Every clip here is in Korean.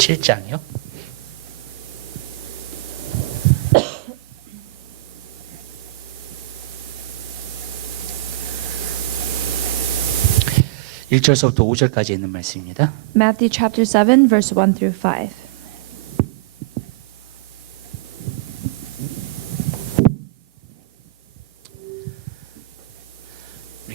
7장이요. (1절서부터) (5절까지) 있는 말씀입니다. Matthew chapter 7 verse 1 through 5.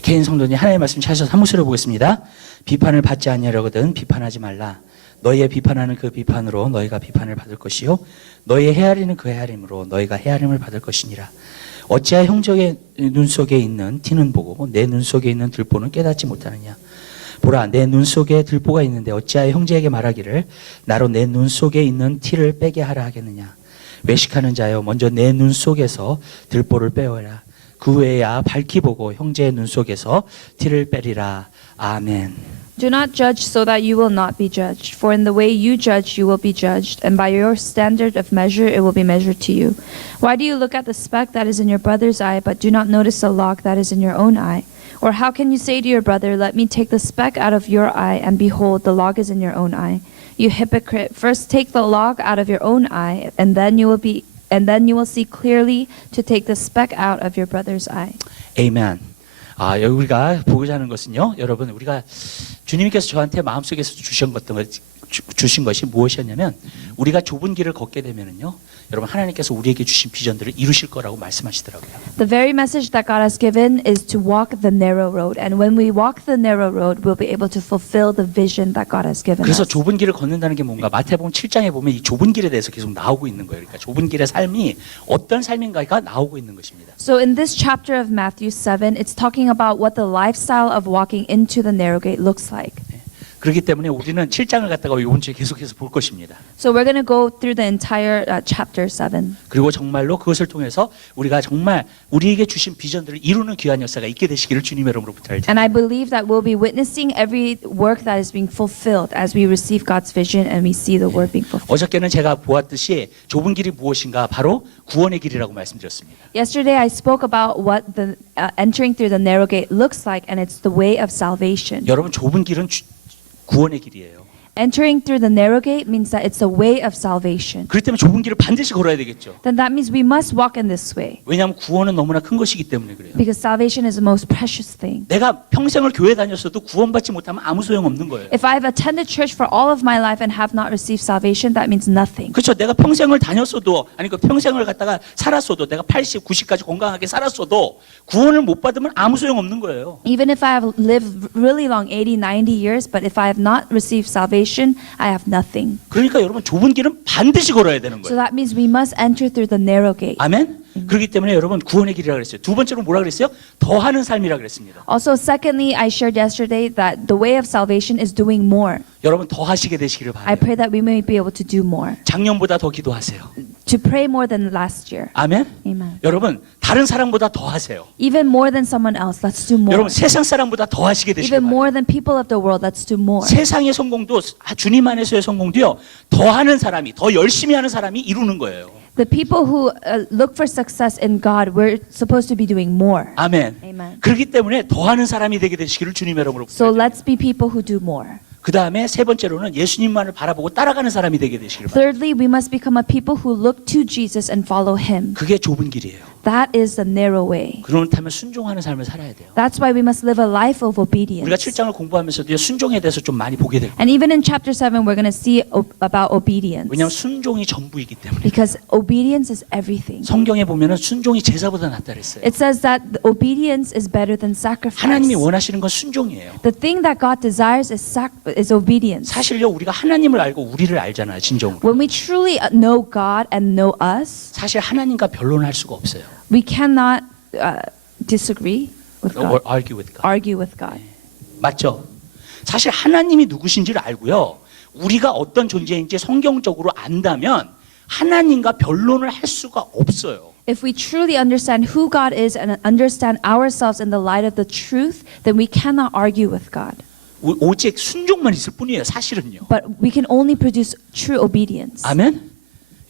개인 성도님 하나님의 말씀 찾아서 한 목소리로 보겠습니다. 비판을 받지 아니하려거든 비판하지 말라. 너희의 비판하는 그 비판으로 너희가 비판을 받을 것이요 너희의 헤아리는 그 헤아림으로 너희가 헤아림을 받을 것이니라. 어찌하여 형제의 눈 속에 있는 티는 보고 내 눈 속에 있는 들보는 깨닫지 못하느냐. 보라, 내 눈 속에 들보가 있는데 어찌하여 형제에게 말하기를 나로 내 눈 속에 있는 티를 빼게 하라 하겠느냐. 외식하는 자여, 먼저 내 눈 속에서 들보를 빼어라. 그 외야 밝히 보고 형제의 눈 속에서 티를 빼리라. 아멘. Do not judge so that you will not be judged. For in the way you judge, you will be judged, and by your standard of measure, it will be measured to you. Why do you look at the speck that is in your brother's eye, but do not notice the log that is in your own eye? Or how can you say to your brother, let me take the speck out of your eye, and behold, the log is in your own eye? You hypocrite, first take the log out of your own eye, and then you will see clearly to take the speck out of your brother's eye. 아멘. 여기 우리가 보고자 하는 것은요, 여러분, 우리가 주님께서 저한테 마음속에서 주신 것이 무엇이었냐면, 우리가 좁은 길을 걷게 되면은요, 여러분, 하나님께서 우리에게 주신 비전들을 이루실 거라고 말씀하시더라고요. The very message that God has given is to walk the narrow road, and when we walk the narrow road, we'll be able to fulfill the vision that God has given 그래서 us. 좁은 길을 걷는다는 게 뭔가 마태복음 7장에 보면 이 좁은 길에 대해서 계속 나오고 있는 거예요. 그러니까 좁은 길의 삶이 어떤 삶인가가 나오고 있는 것입니다. So in this chapter of Matthew 7, it's talking about what the lifestyle of walking into the narrow gate looks like. 그렇기 때문에 우리는 7장을 갖다가 이번 주에 계속해서 볼 것입니다. So we're going to go through the entire chapter 7. 그리고 정말로 그것을 통해서 우리가 정말 우리에게 주신 비전들을 이루는 귀한 역사가 있게 되시기를 주님의 이름으로 부탁드립니다. And I believe that we'll be witnessing every work that is being fulfilled as we receive God's vision and we see the word being fulfilled. 어저께는 제가 보았듯이 좁은 길이 무엇인가 바로 구원의 길이라고 말씀드렸습니다. Yesterday I spoke about what the entering through the narrow gate looks like, and it's the way of salvation. 여러분, 좁은 길은 구원의 길이에요. Entering through the narrow gate means that it's a way of salvation. 그렇기 때문에 좁은 길을 반드시 걸어야 되겠죠. Then that means we must walk in this way, 왜냐하면 구원은 너무나 큰 것이기 때문에 그래요. because salvation is the most precious thing. 내가 평생을 교회 다녔어도 구원받지 못하면 아무 소용 없는 거예요. If I've attended church for all of my life and have not received salvation, that means nothing. 그렇죠. 내가 평생을 다녔어도 아니 그 평생을 갖다가 살았어도 내가 80, 90까지 건강하게 살았어도 구원을 못 받으면 아무 소용 없는 거예요. Even if I have lived really long, 80, 90 years, but if I have not received salvation, I have nothing. 그러니까 여러분, 좁은 길은 반드시 걸어야 되는 So 거예요. that means we must enter through the narrow gate. 아멘. 그렇기 때문에 여러분, 구원의 길이라고 그랬어요. 두 번째로 뭐라 그랬어요? 더하는 삶이라고 그랬습니다. Also, secondly, I shared yesterday that the way of salvation is doing more. 여러분, 더 하시게 되시기를 I 바라요. pray that we may be able to do more, 작년보다 더 기도하세요. to pray more than last year. 아멘. Amen. 여러분, 다른 사람보다 더 하세요. Even more than someone else, let's do more. 여러분, 세상 사람보다 더 하시게 되시길 Even 바라요. more than people of the world, let's do more. 세상의 성공도 주님 안에서의 성공도요, 더 하는 사람이, 더 열심히 하는 사람이 이루는 거예요. The people who look for success in God, we're supposed to be doing more. 아멘. Amen. 그렇기 때문에 더 하는 사람이 되게 되시기를 주님의 이름으로 So 부탁드립니다. let's be people who do more. 그 다음에 세 번째로는 예수님만을 바라보고 따라가는 사람이 되게 되시기를 바랍니다. Thirdly, we must become a people who look to Jesus and follow him. 그게 좁은 길이에요. That is the narrow way. 그렇다면 순종하는 삶을 살아야 돼요. That's why we must live a life of 우리가 obedience. 7장을 공부하면서도 순종에 대해서 좀 많이 보게 될 거예요. And even in chapter 7, we're going to see about obedience. 왜냐하면 순종이 전부이기 때문에. Because obedience is everything. 성경에 보면은 순종이 제사보다 낫다 그랬어요. It says that the obedience is better than sacrifice. 하나님이 원하시는 건 순종이에요. The thing that God desires is obedience. 사실요, 우리가 하나님을 알고 우리를 알잖아요, 진정으로. When we truly know God and know us, 사실 하나님과 변론할 수가 없어요. we cannot disagree with God, argue with God. argue with God. 맞죠? 사실 하나님이 누구신지를 알고요, 우리가 어떤 존재인지 성경적으로 안다면 하나님과 변론을 할 수가 없어요. If we truly understand who God is and understand ourselves in the light of the truth, then we cannot argue with God. 오직 순종만 있을 뿐이에요, 사실은요. But we can only produce true obedience. 아멘.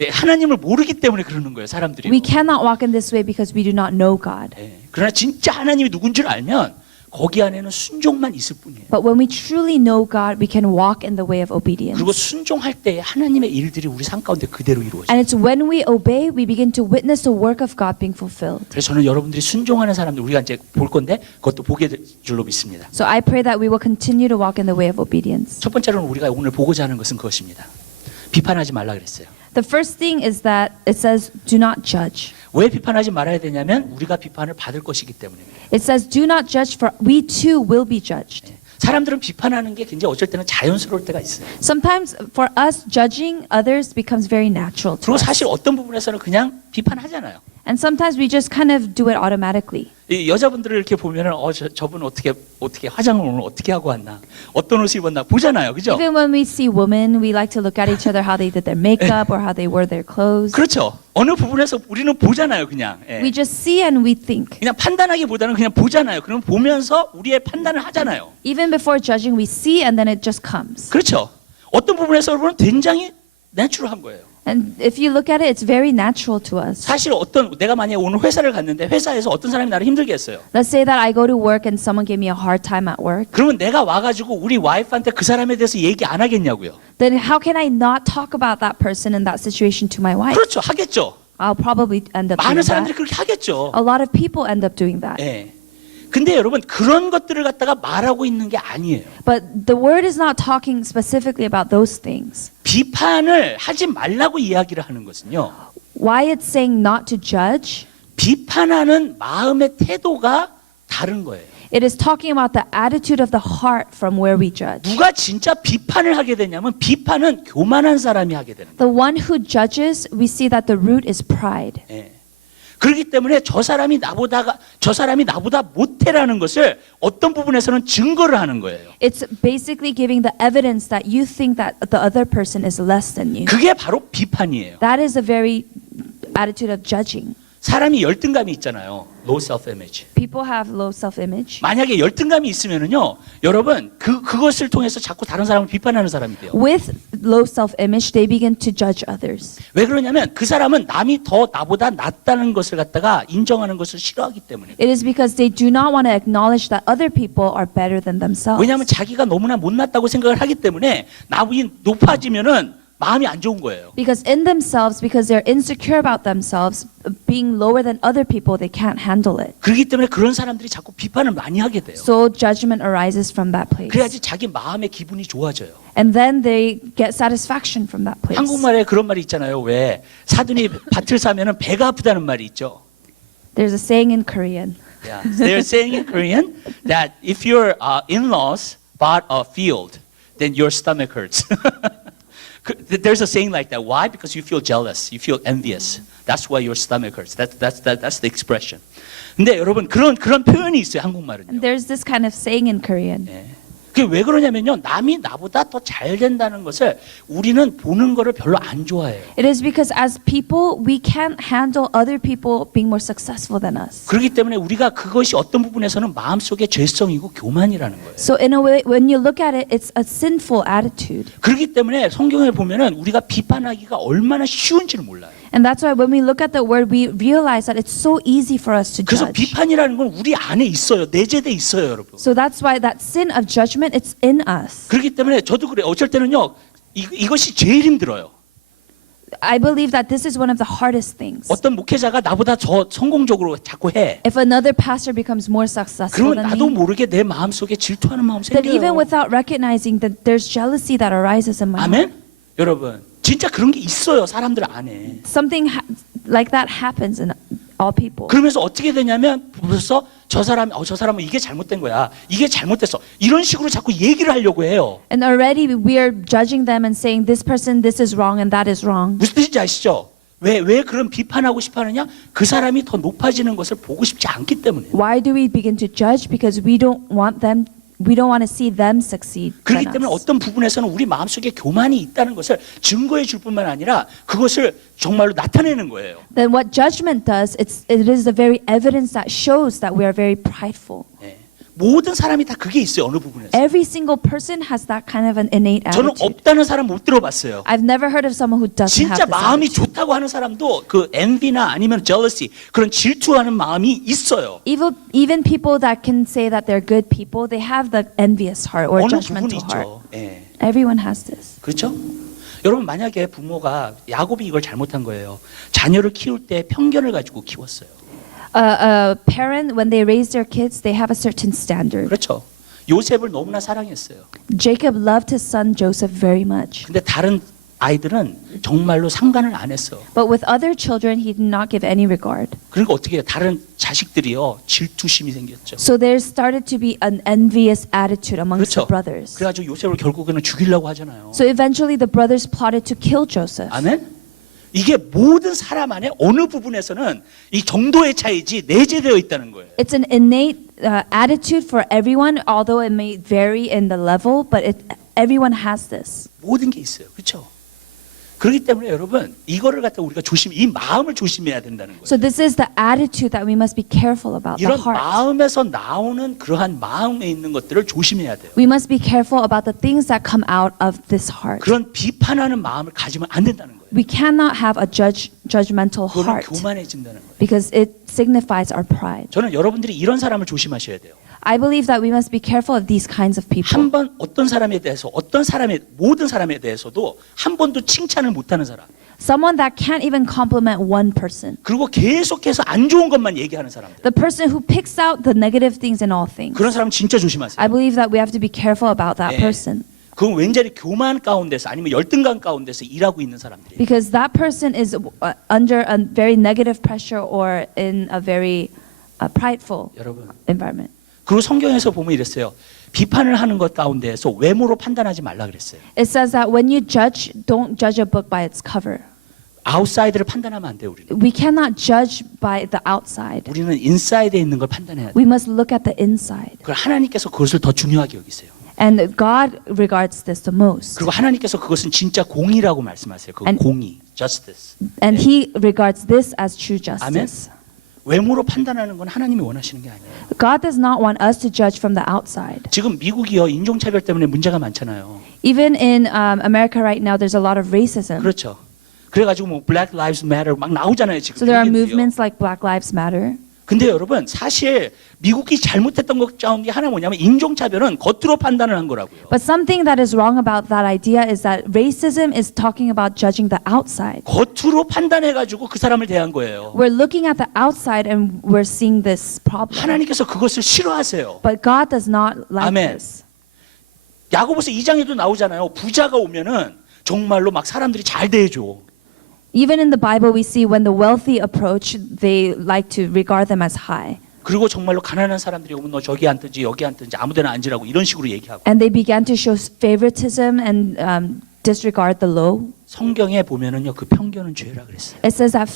예, 하나님을 모르기 때문에 그러는 거예요, 사람들이. We cannot walk in this way because we do not know God. 예, 그러나 진짜 하나님이 누군지를 알면 거기 안에는 순종만 있을 뿐이에요. But when we truly know God, we can walk in the way of obedience. 그리고 순종할 때 하나님의 일들이 우리 삶 가운데 그대로 이루어져요. And it's when we obey, we begin to witness the work of God being fulfilled. 그래서 저는 여러분들이 순종하는 사람들 우리가 이제 볼 건데 그것도 보게 될 줄로 믿습니다. So I pray that we will continue to walk in the way of obedience. 첫 번째로는 우리가 오늘 보고자 하는 것은 그것입니다. 비판하지 말라 그랬어요. The first thing is that it says, do not judge. 왜 비판하지 말아야 되냐면 우리가 비판을 받을 것이기 때문입니다. It says, do not judge, for we too will be judged. 사람들은 비판하는 게 굉장히 어쩔 때는 자연스러울 때가 있어요. Sometimes for us, judging others becomes very natural to 그리고 us. 사실 어떤 부분에서는 그냥 비판하잖아요. And sometimes we just kind of do it automatically. 이 여자분들을 이렇게 보면은 저분 어떻게 화장을 오늘 어떻게 하고 왔나, 어떤 옷을 입었나 보잖아요, 그죠? Even when we see women, we like to look at each other how they did their makeup or how they wore their clothes. 그렇죠. 어느 부분에서 우리는 보잖아요, 그냥. 예. We just see and we think. 그냥 판단하기보다는 그냥 보잖아요. 그럼 보면서 우리의 판단을 하잖아요. Even before judging, we see and then it just comes. 그렇죠. 어떤 부분에서 여러분은 굉장히 내추럴한 거예요. And if you look at it, it's very natural to us. 사실 내가 만약에 오늘 회사를 갔는데 회사에서 어떤 사람이 나를 힘들게 했어요. Let's say that I go to work and someone gave me a hard time at work. 그러면 내가 와가지고 우리 와이프한테 그 사람에 대해서 얘기 안 하겠냐고요. Then how can I not talk about that person in that situation to my wife? 그렇죠. 하겠죠. I'll probably end up 많은 doing 사람들이 that. 그렇게 하겠죠. A lot of people end up doing that. 예. 근데 여러분 그런 것들을 갖다가 말하고 있는 게 아니에요. But the word is not talking specifically about those things. 비판을 하지 말라고 이야기를 하는 것은요. Why it's saying not to judge? 비판하는 마음의 태도가 다른 거예요. It is talking about the attitude of the heart from where we judge. 누가 진짜 비판을 하게 되냐면 비판은 교만한 사람이 하게 되는 거예요. The one who judges, we see that the root is pride. 예. 그렇기 때문에 저 사람이 나보다 못해라는 것을 어떤 부분에서는 증거를 하는 거예요. It's basically giving the evidence that you think that the other person is less than you. 그게 바로 비판이에요. That is a very attitude of judging. 사람이 열등감이 있잖아요. low self image. People have low self-image. 만약에 열등감이 있으면은요, 여러분 그것을 통해서 자꾸 다른 사람을 비판하는 사람이 돼요. With low self-image, they begin to judge others. 왜 그러냐면 그 사람은 남이 더 나보다 낫다는 것을 갖다가 인정하는 것을 싫어하기 때문에. It is because they do not want to acknowledge that other people are better than themselves. 왜냐하면 자기가 너무나 못났다고 생각을 하기 때문에 나보다 높아지면은 마음이 안 좋은 거예요. Because in themselves, because they're insecure about themselves, being lower than other people, they can't handle it. 그렇기 때문에 그런 사람들이 자꾸 비판을 많이 하게 돼요. So judgment arises from that place. 그래야지 자기 마음의 기분이 좋아져요. And then they get satisfaction from that place. 한국말에 그런 말이 있잖아요. 왜 사돈이 밭을 사면은 배가 아프다는 말이 있죠. There's a saying in Korean. Yeah. They're saying in Korean that if your in-laws bought a field, then your stomach hurts. There's a saying like that. Why? Because you feel jealous, you feel envious. That's why your stomach hurts. That's the expression. 근데 여러분 그런 표현이 있어요. 한국말은요. And there's this kind of saying in Korean. 예. 그게 왜 그러냐면요. 남이 나보다 더 잘 된다는 것을 우리는 보는 거를 별로 안 좋아해요. It is because as people, we can't handle other people being more successful than us. 그렇기 때문에 우리가 그것이 어떤 부분에서는 마음속에 죄성이고 교만이라는 거예요. So in a way, when you look at it, it's a sinful attitude. 그렇기 때문에 성경을 보면은 우리가 비판하기가 얼마나 쉬운지를 몰라요. And that's why when we look at the word, we realize that it's so easy for us to 그래서 judge. 비판이라는 건 우리 안에 있어요. 내재돼 있어요, 여러분. So that's why that sin of judgment, it's in us. 그렇기 때문에 저도 그래요. 어쩔 때는요. 이것이 제일 힘들어요. I believe that this is one of the hardest things. 어떤 목회자가 나보다 더 성공적으로 자꾸 해. If another pastor becomes more successful 그러면 than 나도 me, 모르게 내 마음속에 질투하는 마음 then even 생겨요. without recognizing that there's jealousy that arises in my heart. 아멘? 여러분, 진짜 그런 게 있어요. 사람들 안에. Something like that happens in all people. 그러면서 어떻게 되냐면 벌써 저 사람은 이게 잘못된 거야. 이게 잘못됐어. 이런 식으로 자꾸 얘기를 하려고 해요. And already we are judging them and saying this person, this is wrong and that is wrong. 무슨 뜻인지 아시죠? 왜 그런 비판하고 싶어 하느냐? 그 사람이 더 높아지는 것을 보고 싶지 않기 때문에. Why do we begin to judge? Because we don't want to see them succeed. 그렇기 than 때문에 us. 어떤 부분에서는 우리 마음속에 교만이 있다는 것을 증거해 줄 뿐만 아니라 그것을 정말로 나타내는 거예요. Then what judgment does, it is the very evidence that shows that we are very prideful. 예. 모든 사람이 다 그게 있어요. 어느 부분에서. Every single person has that kind of an innate 저는 attitude. 없다는 사람 못 들어봤어요. I've never heard of someone who doesn't have 진짜 this 마음이 attitude. 좋다고 하는 사람도 그 envy나 아니면 jealousy 그런 질투하는 마음이 있어요. Even people that can say that they're good people, they have the envious heart or 어느 부분이 judgmental heart. 있죠. 예. Everyone has this. 그렇죠? 여러분 만약에 부모가 야곱이 이걸 잘못한 거예요. 자녀를 키울 때 편견을 가지고 키웠어요. A parent, when they raise their kids, they have a certain standard. 그렇죠? 요셉을 너무나 사랑했어요. Jacob loved his son Joseph very much. 근데 다른 아이들은 정말로 상관을 안 했어. But with other children, he did not give any regard. 그러니까 어떻게 해요? 다른 자식들이요 질투심이 생겼죠. So there started to be an envious attitude amongst 그렇죠. the brothers. 그래가지고 요셉을 결국에는 죽이려고 하잖아요. So eventually the brothers plotted to kill Joseph. 아멘? 이게 모든 사람 안에 어느 부분에서는 이 정도의 차이지 내재되어 있다는 거예요. It's an innate attitude for everyone, although it may vary in the level, but everyone has this. 모든 게 있어요. 그렇죠? 그렇기 때문에 여러분 이거를 갖다 우리가 이 마음을 조심해야 된다는 거예요. So this is the attitude that we must be careful about, the 이런 heart. 마음에서 나오는 그러한 마음에 있는 것들을 조심해야 돼요. We must be careful about the things that come out of this heart. 그런 비판하는 마음을 가지면 안 된다는 거예요. We cannot have a judgmental 그거는 heart 교만해진다는 거예요. because it signifies our pride. 저는 여러분들이 이런 사람을 조심하셔야 돼요. I believe that we must be careful of these kinds of people. 한 번 어떤 사람에 대해서 모든 사람에 대해서도 한 번도 칭찬을 못하는 사람. Someone that can't even compliment one person. 그리고 계속해서 안 좋은 것만 얘기하는 사람들. The person who picks out the negative things in all things. 그런 사람 진짜 조심하세요. I believe that we have to be careful about that 예. person. 그건 왠지 교만 가운데서 아니면 열등감 가운데서 일하고 있는 사람들이에요. Because that person is under a very negative pressure or in a very prideful 여러분. environment. 그리고 성경에서 보면 이랬어요. 비판을 하는 것 가운데에서 외모로 판단하지 말라 그랬어요. It says that when you judge, don't judge a book by its cover. 아웃사이드를 판단하면 안 돼요, 우리는. We cannot judge by the outside. 우리는 인사이드에 있는 걸 판단해야 돼요. We must look at the inside. 그걸 하나님께서 그것을 더 중요하게 여기세요. And God regards this the most. 그리고 하나님께서 그것은 진짜 공의라고 말씀하세요. 그 공의, justice. And He regards this as true justice. 외모로 판단하는 건 하나님이 원하시는 게 아니에요. God does not want us to judge from the outside. 지금 미국이요 인종차별 때문에 문제가 많잖아요. Even in America right now, there's a lot of racism. 그렇죠. 그래가지고 뭐 Black Lives Matter 막 나오잖아요 지금. So there are 미국인들이요. movements like Black Lives Matter. 근데 여러분 사실 미국이 잘못했던 것 가운데 하나 뭐냐면 인종차별은 겉으로 판단을 한 거라고요. But something that is wrong about that idea is that racism is talking about judging the outside. 겉으로 판단해가지고 그 사람을 대한 거예요. We're looking at the outside and we're seeing this problem. 하나님께서 그것을 싫어하세요. But God does not like 아멘. this. 야고보서 2장에도 나오잖아요. 부자가 오면은 정말로 막 사람들이 잘 대해줘. Even in the Bible, we see when the wealthy approach, they like to regard them as high. 그리고 정말로 가난한 사람들이 오면 너 저기 앉든지 여기 앉든지 아무데나 앉으라고 이런 식으로 얘기하고. And they began to show favoritism and disregard the low. 성경에 보면은요 그 편견은 죄라 그랬어요. It says that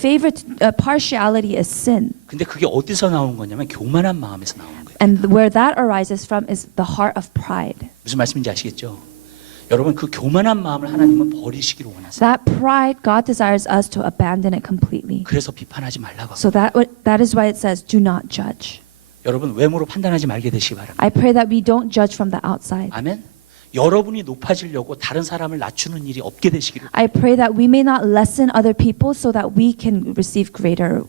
partiality is sin. 근데 그게 어디서 나온 거냐면 교만한 마음에서 나온 거예요. And where that arises from is the heart of pride. 무슨 말씀인지 아시겠죠? 여러분 그 교만한 마음을 하나님은 버리시기를 원하세요. That pride, God desires us to abandon it completely. 그래서 비판하지 말라고. So that is why it says, do not judge. 여러분 외모로 판단하지 말게 되시기 바랍니다. I pray that we don't judge from the outside. 아멘. 여러분이 높아지려고 다른 사람을 낮추는 일이 없게 되시기를. I pray that we may not lessen other people so that we can receive greater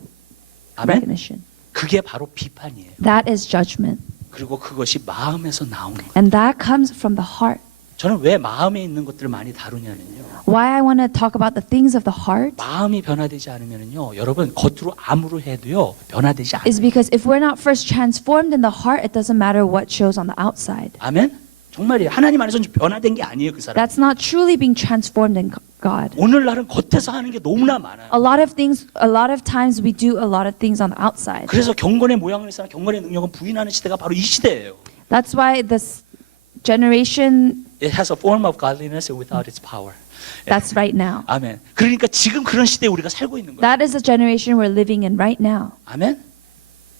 아멘. recognition. 그게 바로 비판이에요. That is judgment. 그리고 그것이 마음에서 나오는 거예요. And that comes from the heart. 저는 왜 마음에 있는 것들을 많이 다루냐면요. Why I want to talk about the things of the heart 마음이 변화되지 않으면요, 여러분 겉으로 아무로 해도요 변화되지 않아요. is because if we're not first transformed in the heart, it doesn't matter what shows on the outside. 아멘. 정말이에요. 하나님 안에서 변화된 게 아니에요, 그 사람. That's not truly being transformed in God. 오늘날은 겉에서 하는 게 너무나 많아요. A lot of times we do a lot of things on the outside. 그래서 경건의 모양을 해서 경건의 능력은 부인하는 시대가 바로 이 시대예요. That's why this generation, It has a form of godliness without its power. that's right now. 아멘. 그러니까 지금 그런 시대에 우리가 살고 있는 거예요. That is the generation we're living in right now. 아멘.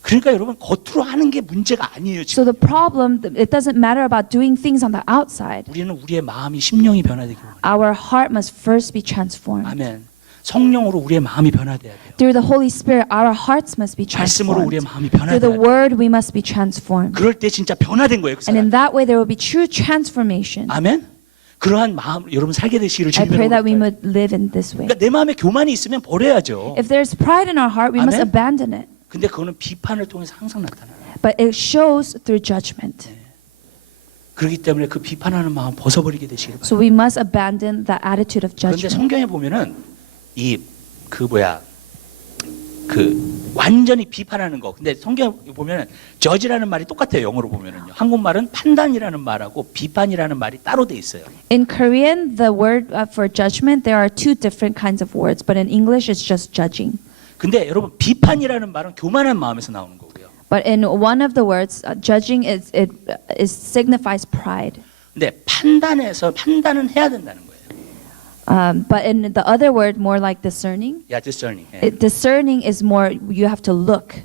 그러니까 여러분 겉으로 하는 게 문제가 아니에요. So 지금 the problem, it doesn't matter about doing things on the outside. 우리는 우리의 마음이 심령이 변화되기 원해요. Our heart must first be transformed. 아멘. 성령으로 우리의 마음이 변화돼야 돼요. Through the Holy Spirit, our hearts must be 말씀으로 우리의 transformed. 마음이 Through the 변화돼야 돼요. Word, we must be transformed. 그럴 때 진짜 변화된 거예요. 그 And in 사람. that way, there will be true transformation. 아멘. 그러한 마음 여러분 살게 되시기를 I pray that we 주님으로. would live in this way. 그러니까 내 마음에 교만이 있으면 버려야죠. If there's pride in our heart, we must Amen. abandon it. 근데 그거는 비판을 통해서 항상 나타나요. But it shows through judgment. 그렇기 때문에 그 비판하는 마음 벗어버리게 되시기를 바랍니다. So we must abandon that attitude of 그런데 judgment. 성경에 보면은 완전히 비판하는 거. 근데 성경에 보면은 judge라는 말이 똑같아요. 영어로 보면은요. 한국말은 판단이라는 말하고 비판이라는 말이 따로 돼 있어요. In Korean, the word for judgment, there are two different kinds of words, but in English, it's just judging. 근데 여러분 비판이라는 말은 교만한 마음에서 나오는 거고요. But in one of the words, judging signifies pride. 근데 판단은 해야 된다는 거예요. But in the other word, more like discerning, discerning. 예. discerning is more you have to look.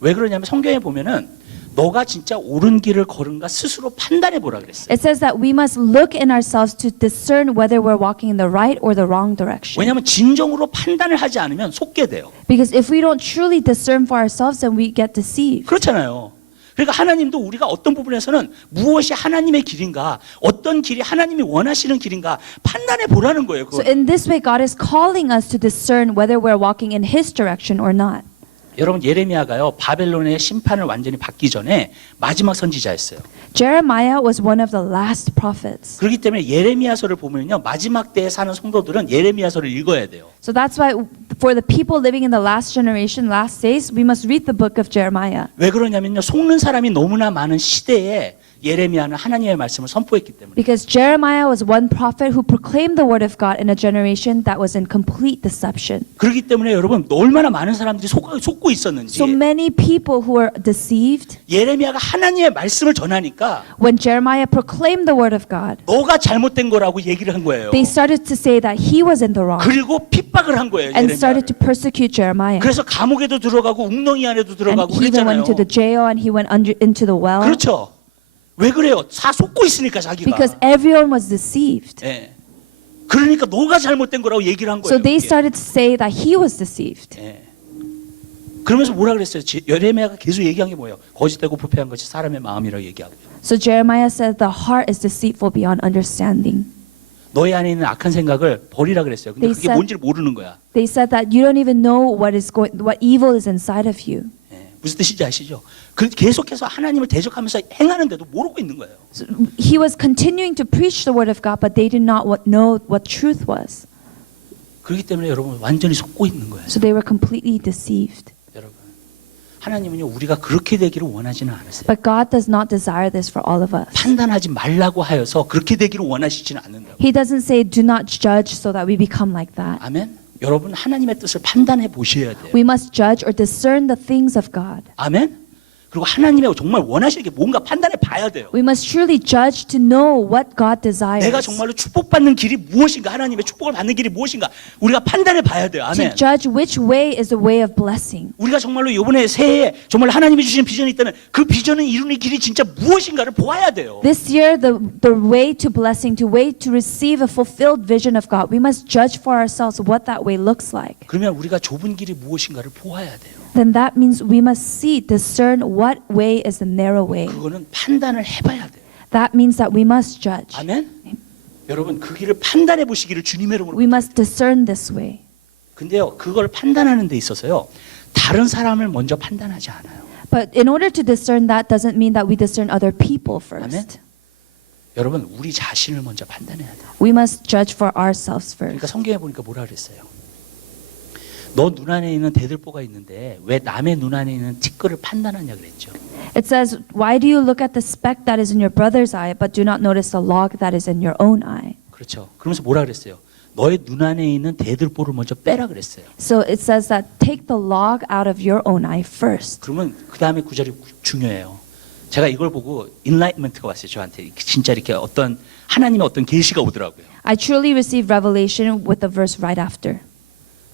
왜 그러냐면 성경에 보면은 너가 진짜 옳은 길을 걸은가 스스로 판단해 보라 그랬어요. It says that we must look in ourselves to discern whether we're walking in the right or the wrong direction. 왜냐하면 진정으로 판단을 하지 않으면 속게 돼요. Because if we don't truly discern for ourselves, then we get deceived. 그렇잖아요. 그러니까 하나님도 우리가 어떤 부분에서는 무엇이 하나님의 길인가, 어떤 길이 하나님이 원하시는 길인가 판단해 보라는 거예요. So 그거. in this way, God is calling us to discern whether we're walking in His direction or not. 여러분 예레미야가요 바벨론의 심판을 완전히 받기 전에 마지막 선지자였어요. Jeremiah was one of the last prophets. 그렇기 때문에 예레미야서를 보면요 마지막 때에 사는 성도들은 예레미야서를 읽어야 돼요. So that's why for the people living in the last generation, last days, we must read the book of Jeremiah. 왜 그러냐면요 속는 사람이 너무나 많은 시대에 예레미야는 하나님의 말씀을 선포했기 때문에. Because Jeremiah was one prophet who proclaimed the word of God in a generation that was in complete deception. 그렇기 때문에 여러분 얼마나 많은 사람들이 속고 있었는지. So many people who were deceived 예레미야가 하나님의 말씀을 전하니까 when Jeremiah proclaimed the word of God. 너가 잘못된 거라고 얘기를 한 거예요. They started to say that he was in the wrong 그리고 핍박을 한 거예요. and started to 예레미야를. persecute Jeremiah. 그래서 감옥에도 들어가고 웅덩이 안에도 And 들어가고 he even went 그랬잖아요. into the jail and he went into the well 그렇죠. 왜 그래요? 다 속고 있으니까 자기가. because everyone was deceived. 예. 그러니까 너가 잘못된 거라고 얘기를 한 거예요. So they 그게. started to say that he was deceived. 예. 그러면서 뭐라 그랬어요? 예레미야가 계속 얘기한 게 뭐예요? 거짓되고 부패한 것이 사람의 마음이라고 얘기하고. So Jeremiah said the heart is deceitful beyond understanding. 너희 안에 있는 악한 생각을 버리라 그랬어요. 근데 They 그게 said- 뭔지를 모르는 거야. They said that you don't even know what evil is inside of you. 예. 무슨 뜻인지 아시죠? 계속해서 하나님을 대적하면서 행하는데도 모르고 있는 거예요. So he was continuing to preach the word of God, but they did not know what truth was. 그렇기 때문에 여러분 완전히 속고 있는 거예요. So they were completely deceived. 여러분 하나님은요 우리가 그렇게 되기를 원하지는 않으세요. But God does not desire this for all of us. 판단하지 말라고 하여서 그렇게 되기를 원하시지는 않는다고. He doesn't say do not judge so that we become like that. 아멘. 여러분 하나님의 뜻을 판단해 보셔야 돼요. We must judge or discern the things of God. 아멘. 그리고 하나님의 정말 원하시는 게 뭔가 판단해 봐야 돼요. We must truly judge to know what God desires. 내가 정말로 축복받는 길이 무엇인가, 하나님의 축복을 받는 길이 무엇인가 우리가 판단해 봐야 돼요. To 아멘. judge which way is the way of blessing. 우리가 정말로 이번에 새해에 정말 하나님이 주신 비전이 있다면 그 비전을 이루는 길이 진짜 무엇인가를 보아야 돼요. This year, the way to blessing, the way to receive a fulfilled vision of God, we must judge for ourselves what that way looks like. 그러면 우리가 좁은 길이 무엇인가를 보아야 돼요. Then that means we must see, discern what way is the narrow way. 그거는 판단을 해봐야 돼요. That means that we must judge. 아멘. 여러분 그 길을 판단해 보시기를 주님의 이름으로. We must discern this way. 근데요 그걸 판단하는 데 있어서요 다른 사람을 먼저 판단하지 않아요. But in order to discern that doesn't mean that we discern other people first. 아멘. 여러분 우리 자신을 먼저 판단해야 돼요. We must judge for ourselves 그러니까 first. 성경에 보니까 뭐라 그랬어요? 너 눈 안에 있는 대들보가 있는데 왜 남의 눈 안에 있는 티끌을 판단하냐 그랬죠. It says, "Why do you look at the speck that is in your brother's eye, but do not notice the log that is in your own eye?" 그렇죠. 그러면서 뭐라 그랬어요? 너의 눈 안에 있는 대들보를 먼저 빼라 그랬어요. So it says that take the log out of your own eye first. 그러면 그 다음에 구절이 중요해요. 제가 이걸 보고 인라이트먼트가 왔어요. 저한테 진짜 이렇게 어떤 하나님의 어떤 계시가 오더라고요. I truly received revelation with the verse right after.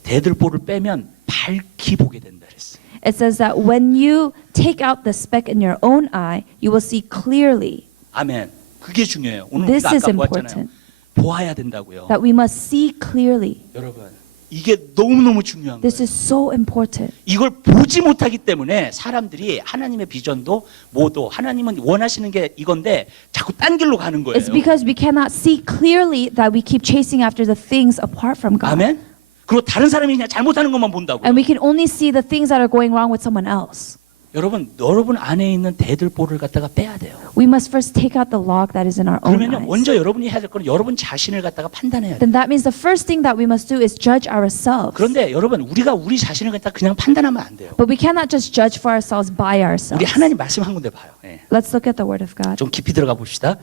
대들보를 빼면 밝히 보게 된다 그랬어요. It says that when you take out the speck in your own eye, you will see clearly. 아멘. 그게 중요해요. 오늘 This 우리가 is 아까 보았잖아요. important. 보아야 된다고요. That we must see clearly. 여러분 이게 너무너무 중요한 This 거예요. is so important. 이걸 보지 못하기 때문에 사람들이 하나님의 비전도 뭐도 하나님은 원하시는 게 이건데 자꾸 딴 길로 가는 거예요. It's because we cannot see clearly that we keep chasing after the things apart from God. 아멘. 그리고 다른 사람이 그냥 잘못하는 것만 본다고요. And we can only see the things that are going wrong with someone else. 여러분 안에 있는 대들보를 갖다가 빼야 돼요. We must first take out the log that is in our own 그러면요 eyes. 먼저 여러분이 해야 될 거는 여러분 자신을 갖다가 판단해야 돼요. Then that means the first thing that we must do is judge ourselves. 그런데 여러분 우리가 우리 자신을 갖다 그냥 판단하면 안 돼요. But we cannot just judge for ourselves by 우리 ourselves. 하나님 말씀 한 군데 봐요. 예. Let's look at the Word of God. 좀 깊이 들어가 봅시다.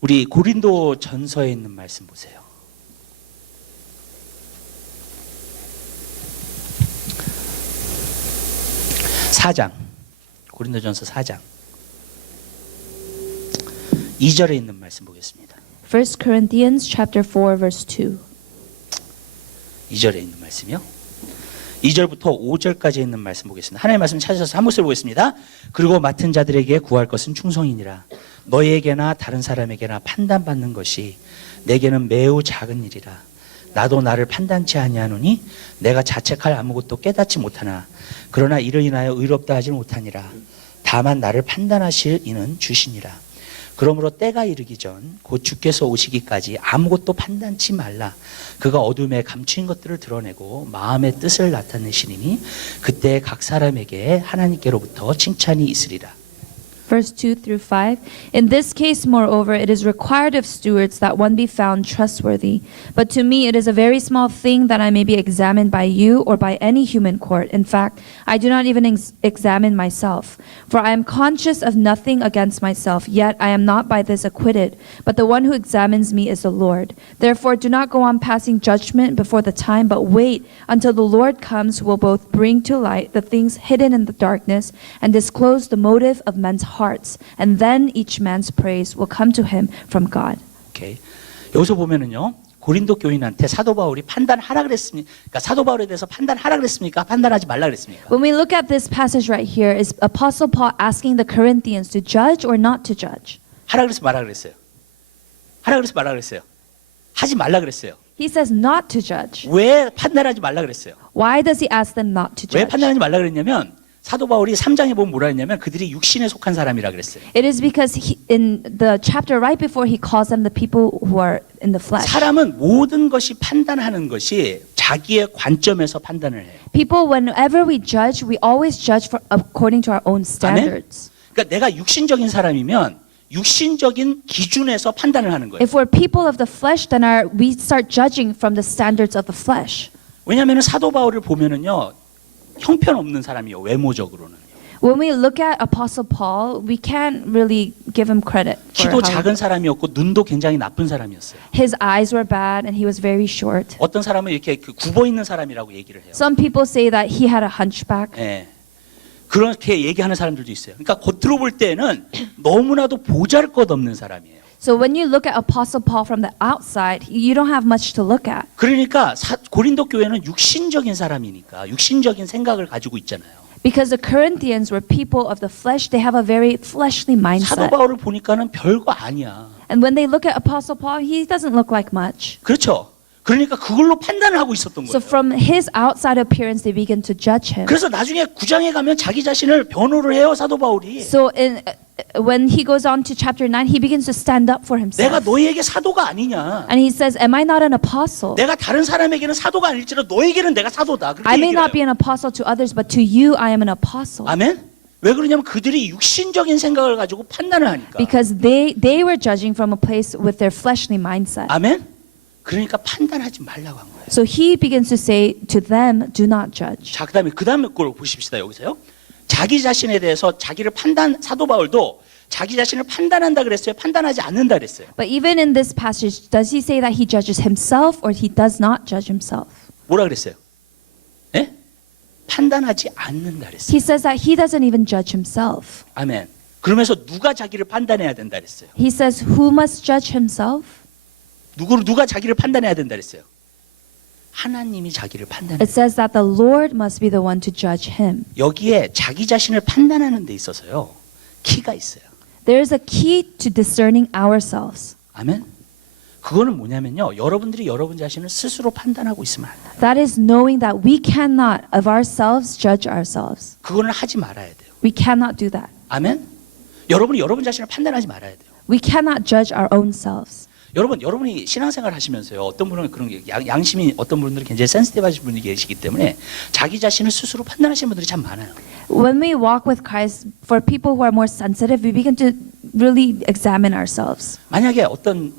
우리 고린도 전서에 있는 말씀 보세요. 4장 고린도전서 4장 2절에 있는 말씀 보겠습니다. 1 Corinthians chapter 4 verse 2. 2절에 있는 말씀이요. 2절부터 5절까지 있는 말씀 보겠습니다. 하나님의 말씀 찾으셔서 한 목소리 보겠습니다. 그리고 맡은 자들에게 구할 것은 충성이니라. 너에게나 다른 사람에게나 판단받는 것이 내게는 매우 작은 일이라. 나도 나를 판단치 아니하노니 내가 자책할 아무것도 깨닫지 못하나 그러나 이를 인하여 의롭다 하지 못하니라. 다만 나를 판단하실 이는 주시니라. 그러므로 때가 이르기 전 곧 주께서 오시기까지 아무것도 판단치 말라. 그가 어둠에 감추인 것들을 드러내고 마음의 뜻을 나타내시리니 그때 각 사람에게 하나님께로부터 칭찬이 있으리라. Verse 2 through 5. In this case, moreover, it is required of stewards that one be found trustworthy. But to me, it is a very small thing that I may be examined by you or by any human court. In fact, I do not even examine myself. For I am conscious of nothing against myself, yet I am not by this acquitted. But the one who examines me is the Lord. Therefore, do not go on passing judgment before the time, but wait until the Lord comes, who will both bring to light the things hidden in the darkness and disclose the motive of men's hearts, and then each man's praise will come to him from God. 오케이. 여기서 보면은요. 고린도 교인한테 사도 바울이 판단하라 그랬습니까? 그러니까 사도 바울에 대해서 판단하라 그랬습니까? 판단하지 말라 그랬습니까? When we look at this passage right here, is Apostle Paul asking the Corinthians to judge or not to judge? 하라 그랬어 말라 그랬어요. 하라 그랬어 말라 그랬어요. 하지 말라 그랬어요. He says not to judge. 왜 판단하지 말라 그랬어요? Why does he ask them not to 왜 judge? 판단하지 말라 그랬냐면 사도 바울이 3장에 보면 뭐라 했냐면 그들이 육신에 속한 사람이라 그랬어요. It is because in the chapter right before he calls them the people who are in the flesh. 사람은 모든 것이 판단하는 것이 자기의 관점에서 판단을 해요. People, whenever we judge, we always judge according to our own standards. 그러니까 내가 육신적인 사람이면 육신적인 기준에서 판단을 하는 거예요. If we're people of the flesh, then we start judging from the standards of the flesh. 왜냐하면 사도 바울을 보면은요 형편없는 사람이요 외모적으로는. When we look at Apostle Paul, we can't really give him credit for 키도 how 작은 사람이었고 눈도 굉장히 나쁜 사람이었어요. his eyes were bad and he was very short. 어떤 사람은 이렇게 굽어 있는 사람이라고 얘기를 해요. Some people say that he had a hunchback. 예. 그렇게 얘기하는 사람들도 있어요. 그러니까 겉으로 볼 때는 너무나도 보잘것없는 사람이에요. So when you look at Apostle Paul from the outside, you don't have much to look at. 그러니까 고린도 교회는 육신적인 사람이니까 육신적인 생각을 가지고 있잖아요. Because the Corinthians were people of the flesh, they have a very fleshly 사도 mindset. 바울을 보니까는 별거 아니야. And when they look at Apostle Paul, he doesn't look like much. 그렇죠. 그러니까 그걸로 판단을 하고 있었던 So 거예요. from his outside appearance, they begin to judge him. 그래서 나중에 9장에 가면 자기 자신을 변호를 해요, 사도 바울이. So when he goes on to chapter 9, he begins to stand up for 내가 himself. 너희에게 사도가 아니냐. And he says, am I not an apostle? 내가 다른 사람에게는 사도가 아닐지라도 너에게는 내가 사도다. 그렇게 I may 얘기를 not be 해요. an apostle to others, but to you I am an apostle. 아멘? 왜 그러냐면 그들이 육신적인 생각을 가지고 판단을 하니까. Because they were judging from a place with their fleshly mindset. 아멘? 그러니까 판단하지 말라고 한 거예요. So he begins to say to them, do not judge. 자, 그다음에 걸 보십시다. 여기서요. 자기 자신에 대해서 자기를 사도 바울도 자기 자신을 판단한다 그랬어요. 판단하지 않는다 그랬어요. But even in this passage, does he say that he judges himself or he does not judge himself? 뭐라 그랬어요? 예? 판단하지 않는다 그랬어요. He says that he doesn't even judge himself. 아멘. 그러면서 누가 자기를 판단해야 된다 그랬어요. He says, who must judge himself? 누가 자기를 판단해야 된다 그랬어요. 하나님이 자기를 판단해. It says that the Lord must be the one to judge him. 여기에 자기 자신을 판단하는 데 있어서요. 키가 있어요. There is a key to discerning ourselves. 아멘. 그거는 뭐냐면요. 여러분들이 여러분 자신을 스스로 판단하고 있으면 안 돼요. That is knowing that we cannot of ourselves judge ourselves. 그거는 하지 말아야 돼요. We cannot do that. 아멘. 여러분이 여러분 자신을 판단하지 말아야 돼요. We cannot judge our own selves. 여러분이 신앙생활 하시면서요. 어떤 분은 그런 게 양심이 어떤 분들은 굉장히 센시티브하신 분이 계시기 때문에 자기 자신을 스스로 판단하시는 분들이 참 많아요. When we walk with Christ, for people who are more sensitive, we begin to really examine ourselves. 만약에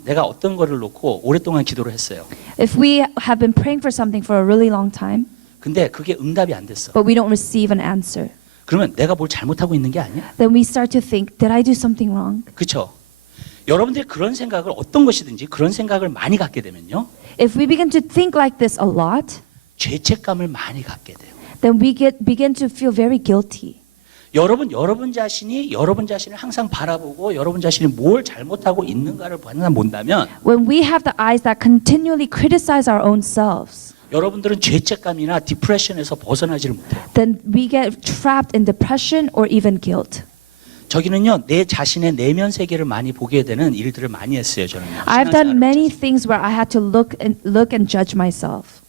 내가 어떤 거를 놓고 오랫동안 기도를 했어요. If we have been praying for something for a really long time, 근데 그게 응답이 안 됐어. but we don't receive an answer, 그러면 내가 뭘 잘못하고 있는 게 아니야? then we start to think, did I do something wrong? 그렇죠? 여러분들이 그런 생각을 어떤 것이든지 그런 생각을 많이 갖게 되면요. If we begin to think like this a lot, 죄책감을 많이 갖게 돼요. then we begin to feel very guilty. 여러분 자신이 여러분 자신을 항상 바라보고 여러분 자신이 뭘 잘못하고 있는가를 본다면 When we have the eyes that continually criticize our own selves, 여러분들은 죄책감이나 디프레션에서 벗어나지를 못해요. then we get trapped in depression or even guilt. 저기는요 내 자신의 내면 세계를 많이 보게 되는 일들을 많이 했어요 저는. I've done many things where I had to look and judge myself.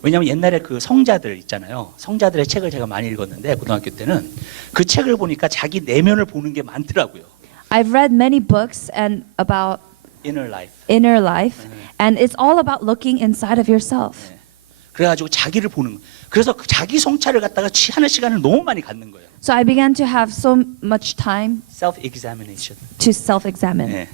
왜냐하면 옛날에 그 성자들 있잖아요. 성자들의 책을 제가 많이 읽었는데 고등학교 때는 그 책을 보니까 자기 내면을 보는 게 많더라고요. I've read many books and about Inner life. inner life, and it's all about looking inside of yourself. 그래가지고 자기를 보는 거. 그래서 그 자기 성찰을 갖다가 하는 시간을 너무 많이 갖는 거예요. So I began to have so much time Self-examination. to self-examine. 네.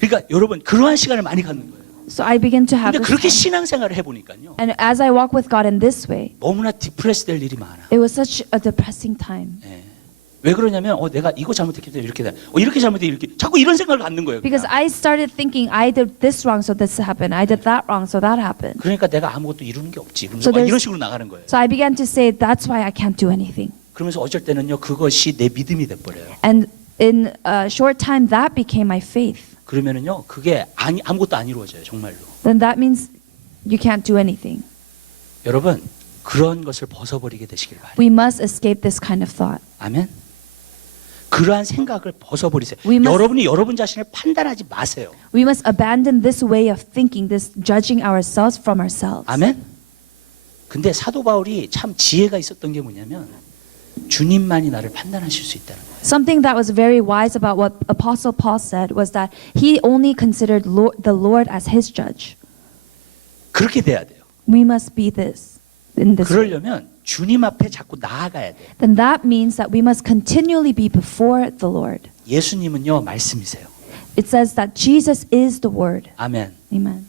그러니까 여러분 그러한 시간을 많이 갖는 거예요. So I began to have 근데 this 그렇게 time. 신앙생활을 해보니까요. And as I walk with God in this way, 너무나 디프레스 될 일이 많아. it was such a depressing time. 네. 왜 그러냐면 내가 이거 잘못했기 때문에 이렇게 돼. 이렇게 잘못해 이렇게 자꾸 이런 생각을 갖는 거예요. Because 그냥. I started thinking I did this wrong, so this happened. I did that wrong, so that happened. 그러니까 내가 아무것도 이루는 게 없지. 그러면서 So 막 there's- 이런 식으로 나가는 거예요. So I began to say, that's why I can't do anything. 그러면서 어쩔 때는요 그것이 내 믿음이 돼버려요. And in a short time, that became my faith. 그러면은요 그게 아무것도 안 이루어져요 정말로. Then that means you can't do anything. 여러분 그런 것을 벗어버리게 되시길 바래요. We must escape this kind of thought. 아멘. 그러한 생각을 벗어버리세요. We must- 여러분이 여러분 자신을 판단하지 마세요. We must abandon this way of thinking, this judging ourselves from ourselves. 아멘. 근데 사도 바울이 참 지혜가 있었던 게 뭐냐면 주님만이 나를 판단하실 수 있다는 거예요. Something that was very wise about what Apostle Paul said was that he only considered the Lord as his judge. 그렇게 돼야 돼요. We must be this in this way. 그러려면 주님 앞에 자꾸 나아가야 돼요. Then that means that we must continually be before the Lord. 예수님은요 말씀이세요. It says that Jesus is the Word. 아멘. Amen.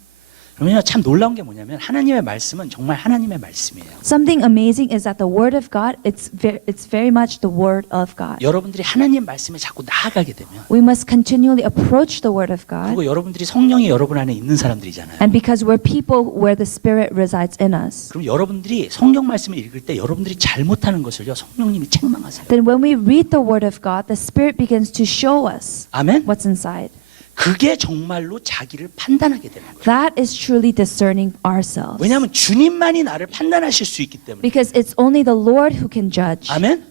그러면요 참 놀라운 게 뭐냐면 하나님의 말씀은 정말 하나님의 말씀이에요. Something amazing is that the Word of God, it's very much the Word of God. 여러분들이 하나님 말씀에 자꾸 나아가게 되면 We must continually approach the Word of God. 그리고 여러분들이 성령이 여러분 안에 있는 사람들이잖아요. And because we're people where the Spirit resides in us, 그럼 여러분들이 성경 말씀을 읽을 때 여러분들이 잘못하는 것을요 성령님이 책망하세요. then when we read the Word of God, the Spirit begins to show us 아멘. what's inside. 그게 정말로 자기를 판단하게 되는 거예요. That is truly discerning ourselves. 왜냐하면 주님만이 나를 판단하실 수 있기 때문에. Because it's only the Lord who can judge. 아멘.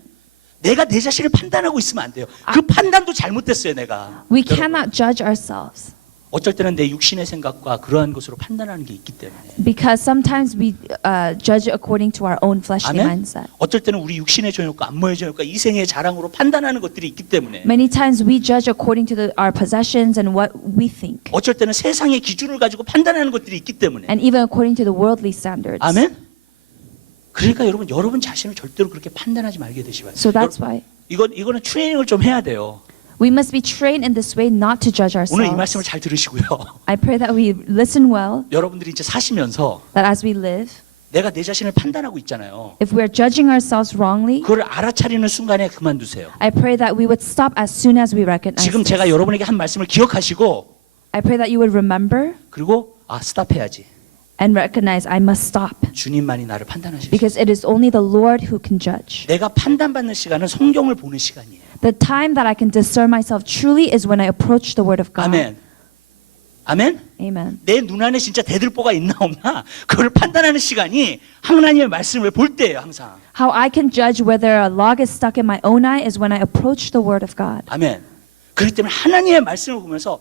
내가 내 자신을 판단하고 있으면 안 돼요. 그 판단도 잘못됐어요, 내가. We 여러분, cannot judge ourselves. 어쩔 때는 내 육신의 생각과 그러한 것으로 판단하는 게 있기 때문에. Because sometimes we judge according to our own fleshly 아멘. mindset. 어쩔 때는 우리 육신의 정욕과 안모의 정욕과 이생의 자랑으로 판단하는 것들이 있기 때문에. Many times we judge according to our possessions and what we think. 어쩔 때는 세상의 기준을 가지고 판단하는 것들이 있기 때문에. And even according to the worldly standards. 아멘. 그러니까 여러분 자신을 절대로 그렇게 판단하지 말게 되시기 바랍니다. So that's why 이거는 트레이닝을 좀 해야 돼요. we must be trained in this way not to judge 오늘 이 ourselves. 말씀을 잘 들으시고요. I pray that we listen well, 여러분들이 이제 사시면서 that as we live, 내가 내 자신을 판단하고 있잖아요. if we are judging ourselves wrongly, 그걸 알아차리는 순간에 그만두세요. I pray that we would stop as soon as we recognize 지금 this. 제가 여러분에게 한 말씀을 기억하시고 I pray that you would remember 그리고 스탑해야지. and recognize I must stop. 주님만이 나를 판단하실 수 있어요. Because it is only the Lord who can judge. 내가 판단받는 시간은 성경을 보는 시간이에요. The time that I can discern myself truly is when I approach the Word of God. 아멘. 아멘. Amen. 내 눈 안에 진짜 대들보가 있나 없나 그걸 판단하는 시간이 하나님의 말씀을 볼 때예요, 항상. How I can judge whether a log is stuck in my own eye is when I approach the Word of God. 아멘. 그렇기 때문에 하나님의 말씀을 보면서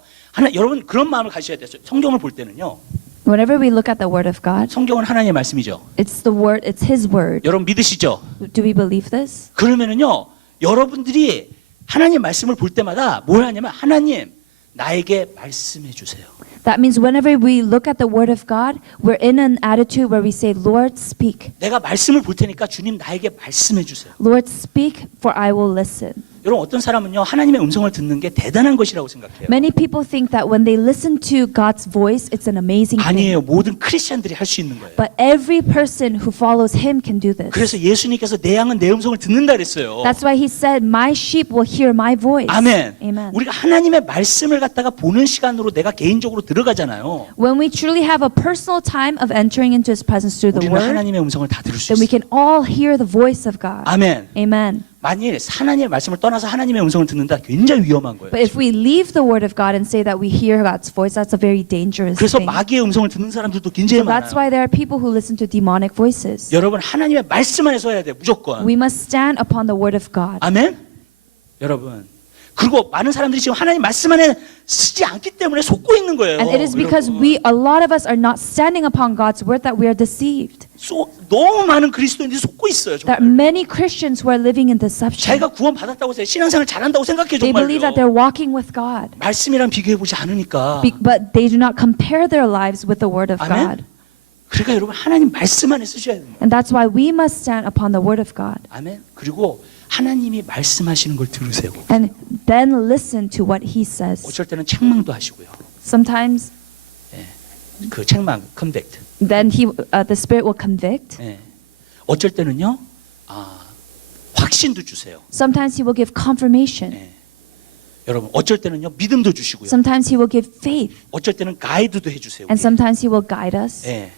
여러분 그런 마음을 가지셔야 돼요. 성경을 볼 때는요. Whenever we look at the Word of God, 성경은 하나님의 말씀이죠. it's the Word, it's His Word. 여러분 믿으시죠? Do we believe this? 그러면은요. 여러분들이 하나님의 말씀을 볼 때마다 뭘 하냐면 하나님 나에게 말씀해 주세요. That means whenever we look at the Word of God, we're in an attitude where we say, Lord, speak. 내가 말씀을 볼 테니까 주님 나에게 말씀해 주세요. Lord, speak, for I will listen. 여러분 어떤 사람은요 하나님의 음성을 듣는 게 대단한 것이라고 생각해요. Many people think that when they listen to God's voice, it's an amazing thing. 아니에요. 모든 크리스천들이 할 수 있는 거예요. But every person who follows Him can do this. 그래서 예수님께서 내 양은 내 음성을 듣는다 그랬어요. That's why He said, My sheep will hear my voice. 아멘. Amen. 우리가 하나님의 말씀을 갖다가 보는 시간으로 내가 개인적으로 들어가잖아요. When we truly have a personal time of entering into His presence through the 우리는 Word, 하나님의 음성을 다 들을 수 then we 있어요. can all hear the voice of God. 아멘. Amen. 만일 하나님의 말씀을 떠나서 하나님의 음성을 듣는다 굉장히 위험한 거예요. But if we leave the Word of God and say that we hear God's voice, that's a very dangerous 그래서 thing. 마귀의 음성을 듣는 사람들도 굉장히 So that's 많아요. why there are people who listen to demonic voices. 여러분 하나님의 말씀 안에 서야 돼요. 무조건. We must stand upon the Word of God. 아멘. 여러분. 그리고 많은 사람들이 지금 하나님 말씀 안에 쓰지 않기 때문에 속고 있는 거예요. And it is because 여러분. a lot of us are not standing upon God's Word that we are deceived. 너무 많은 그리스도인들이 속고 있어요. There are 정말. many Christians who are living in deception. 자기가 구원 받았다고 해서 신앙생활 잘한다고 생각해 They believe that 정말요. they're walking with God, 말씀이랑 비교해 보지 않으니까. but they do not compare their lives with the Word of 아멘. God. 그러니까 여러분 하나님 말씀 안에 쓰셔야 됩니다. And that's why we must stand upon the Word of God. 아멘. 그리고 하나님이 말씀하시는 걸 들으세요. And then listen to what He says. 어쩔 때는 책망도 하시고요. Sometimes 그 책망, convict. then the Spirit will convict. 예. 어쩔 때는요, 확신도 주세요. Sometimes He will give confirmation. 예. 여러분, 어쩔 때는요, 믿음도 주시고요. Sometimes He will give faith. 어쩔 때는 가이드도 해주세요. And 우리. sometimes He will guide us. 예.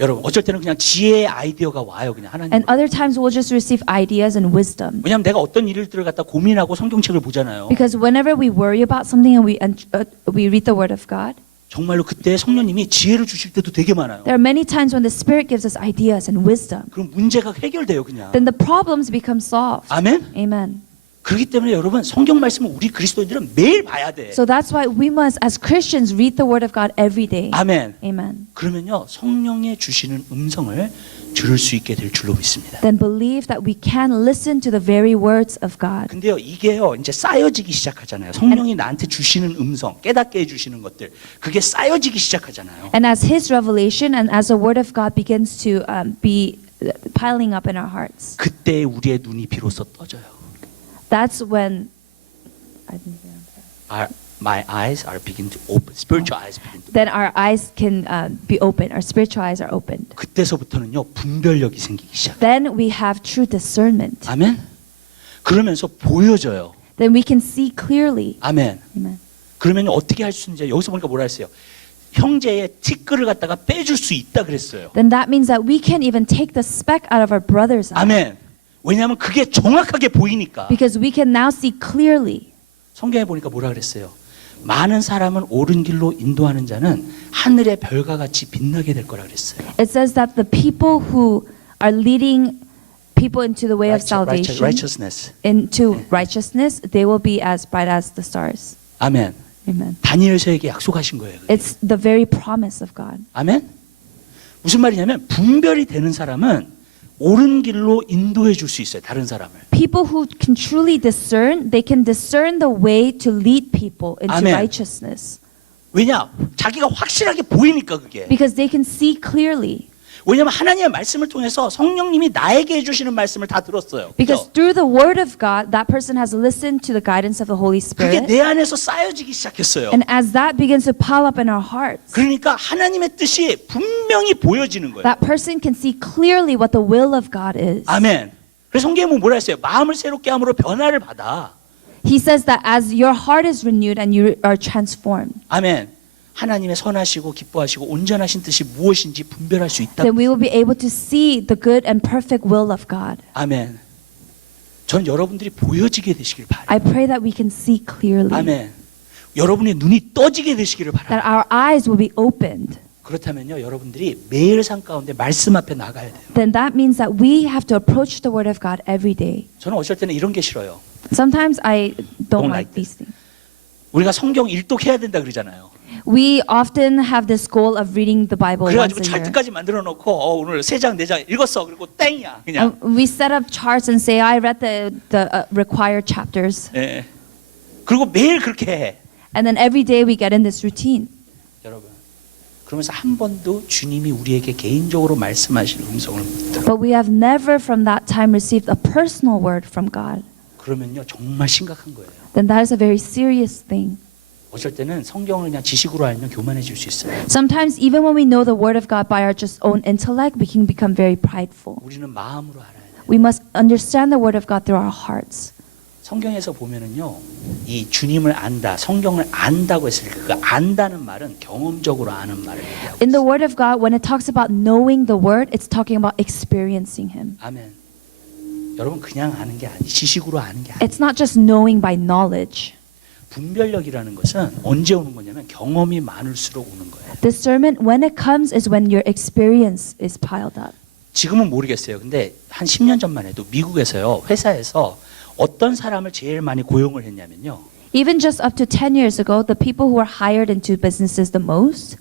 여러분, 어쩔 때는 그냥 지혜의 아이디어가 와요, 그냥 하나님. And other times we'll just receive ideas and wisdom. 왜냐하면 내가 어떤 일들을 갖다 고민하고 성경책을 보잖아요. Because whenever we worry about something and we read the Word of God, 정말로 그때 성령님이 지혜를 주실 때도 되게 많아요. there are many times when the Spirit gives us ideas and wisdom. 그럼 문제가 해결돼요, 그냥. Then the problems become solved. 아멘. Amen. 그렇기 때문에 여러분 성경 말씀을 우리 그리스도인들은 매일 봐야 돼. So that's why we must, as Christians, read the Word of God every day. 아멘. Amen. 그러면요 성령의 주시는 음성을 들을 수 있게 될 줄로 믿습니다. Then believe that we can listen to the very words of God. 근데요 이게요 이제 쌓여지기 시작하잖아요. 성령이 나한테 주시는 음성, 깨닫게 해주시는 것들 그게 쌓여지기 시작하잖아요. And as His revelation and as the Word of God begins to be piling up in our hearts, 그때 우리의 눈이 비로소 떠져요. that's when My eyes are begin to open. Spiritual eyes begin to. then our eyes can be open, our spiritual eyes are opened. 그때서부터는요 분별력이 생기기 시작. Then we have true discernment. 아멘. 그러면서 보여져요. Then we can see clearly. 아멘. Amen. 그러면 어떻게 할 수 있는지 여기서 보니까 뭐라 했어요? 형제의 티끌을 갖다가 빼줄 수 있다 그랬어요. Then that means that we can even take the speck out of our brother's eye. 아멘. 왜냐하면 그게 정확하게 보이니까. Because we can now see clearly. 성경에 보니까 뭐라 그랬어요? 많은 사람은 옳은 길로 인도하는 자는 하늘의 별과 같이 빛나게 될 거라 그랬어요. It says that the people who are leading people into the way of salvation, righteousness. into righteousness, they will be as bright as the stars. 아멘. Amen. 다니엘서에게 약속하신 거예요. 그게. It's the very promise of God. 아멘. 무슨 말이냐면 분별이 되는 사람은 옳은 길로 인도해 줄 수 있어요. 다른 사람을. People who can truly discern, they can discern the way to lead people into Amen. righteousness. 왜냐? 자기가 확실하게 보이니까 그게. Because they can see clearly. 왜냐하면 하나님의 말씀을 통해서 성령님이 나에게 해주시는 말씀을 다 들었어요. Because 그죠? through the word of God, that person has listened to the guidance of the Holy 그게 Spirit. 내 안에서 쌓여지기 시작했어요. And as that begins to pile up in our hearts, 그러니까 하나님의 뜻이 분명히 보여지는 거예요. that person can see clearly what the will of God is. 아멘. 그래서 성경에 뭐라 했어요? 마음을 새롭게 함으로 변화를 받아. He says that as your heart is renewed and you are transformed, 아멘. 하나님의 선하시고 기뻐하시고 온전하신 뜻이 무엇인지 분별할 수 있다. then we will be able to see the good and perfect will of God. 아멘. 전 여러분들이 보여지게 되시길 바라요. I pray that we can see clearly, 아멘. 여러분의 눈이 떠지게 되시기를 that 바라요. our eyes will be opened. 그렇다면요, 여러분들이 매일 삶 가운데 말씀 앞에 나가야 돼요. Then that means that we have to approach the word of God every day. 저는 어쩔 때는 이런 게 싫어요. Sometimes I don't Don't like like these things. 우리가 성경 일독해야 된다 그러잖아요. We often have this goal of reading the Bible once 그래가지고 a year. 차트까지 만들어 놓고 오늘 3장 4장 읽었어. 그리고 땡이야 그냥. We set up charts and say, I read the required chapters. 예. 그리고 매일 그렇게 해. And then every day we get in this routine. 여러분. 그러면서 한 번도 주님이 우리에게 개인적으로 말씀하신 음성을 못 들어. But we have never from that time received a personal word from God. 그러면요 정말 심각한 거예요. Then that is a very serious thing. 어쩔 때는 성경을 그냥 지식으로 알면 교만해질 수 있어요. Sometimes even when we know the word of God by our just own intellect, we can become very prideful. 우리는 마음으로 알아야 돼요. We must understand the word of God through our hearts. 성경에서 보면은요, 이 주님을 안다, 성경을 안다고 했을 때 그 안다는 말은 경험적으로 아는 말을 얘기하고 In the 있어요. word of God, when it talks about knowing the word, it's talking about experiencing Him. 아멘. 여러분 그냥 아는 게 아니, 지식으로 아는 게 아니. It's not just knowing by knowledge. 분별력이라는 것은 언제 오는 거냐면 경험이 많을수록 오는 거예요. Discernment, when it comes, is when your experience is piled up. 지금은 모르겠어요. 근데 한 10년 전만 해도 미국에서요, 회사에서 어떤 사람을 제일 많이 고용을 했냐면요, Even just up to 10 years ago, the people who were hired into businesses the most